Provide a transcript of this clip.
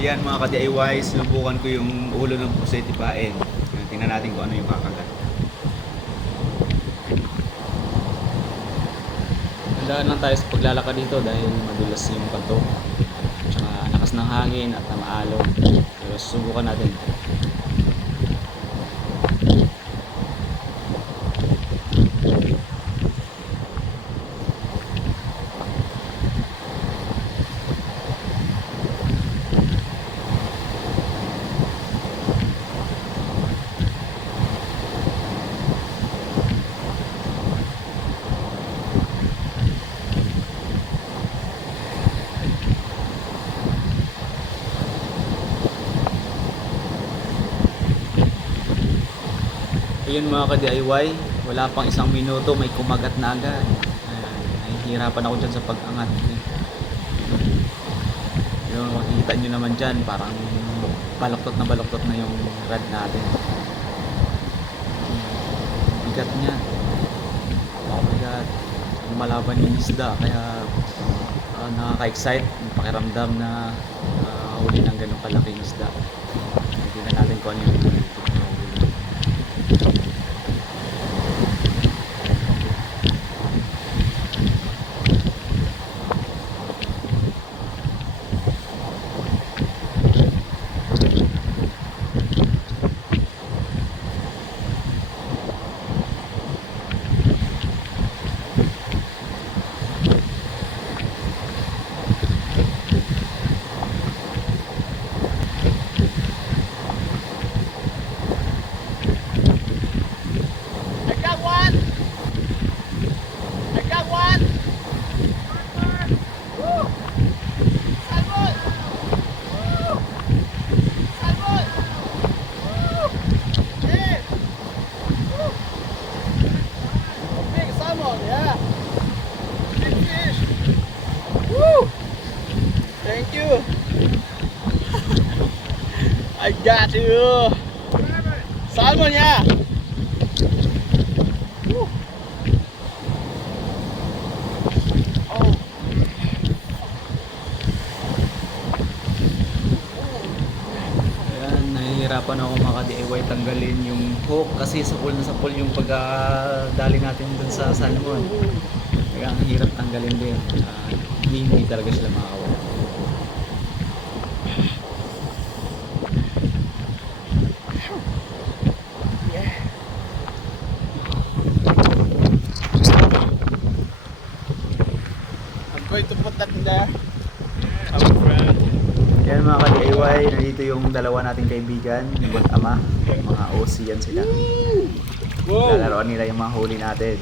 Yan mga ka-DIY, sinubukan ko yung ulo ng puso tipain. Tingnan natin kung ano yung kakagat. Tandaan lang tayo sa paglalakad dito dahil madulas yung kanto. Tsaka lakas ng hangin at na maalon. Pero susubukan natin. Ayun mga ka-DIY, wala pang isang minuto may kumagat na agad. Ayan, nahihirapan ako dyan sa pag-angat. Yung makikita nyo naman dyan, parang baloktot na baloktot na yung rod natin. Bigat niya. Bigat. Lumalaban yung isda, kaya ah, nakaka-excite yung pakiramdam na uh, huli ng ganong kalaking isda. Tignan natin kung ano yung huli. I got one. I got one. Woo. Salmon. Woo. Salmon. Woo. Yeah. Woo. Big salmon, yeah. Big fish. Woo. Thank you. I got you. Salmon, yeah. Oh. Ayan, nahihirapan ako mga DIY tanggalin yung hook kasi sa pool na sa pool yung pagdali natin dun sa salmon. Kaya ang hirap tanggalin din. Ah, hindi, hindi talaga sila makakawala. Going to put that there. Yan mga ka-DIY, nandito yung dalawa nating kaibigan, yung mag-ama, mga OC yan sila. Whoa. Lalaroan nila yung mga huli natin.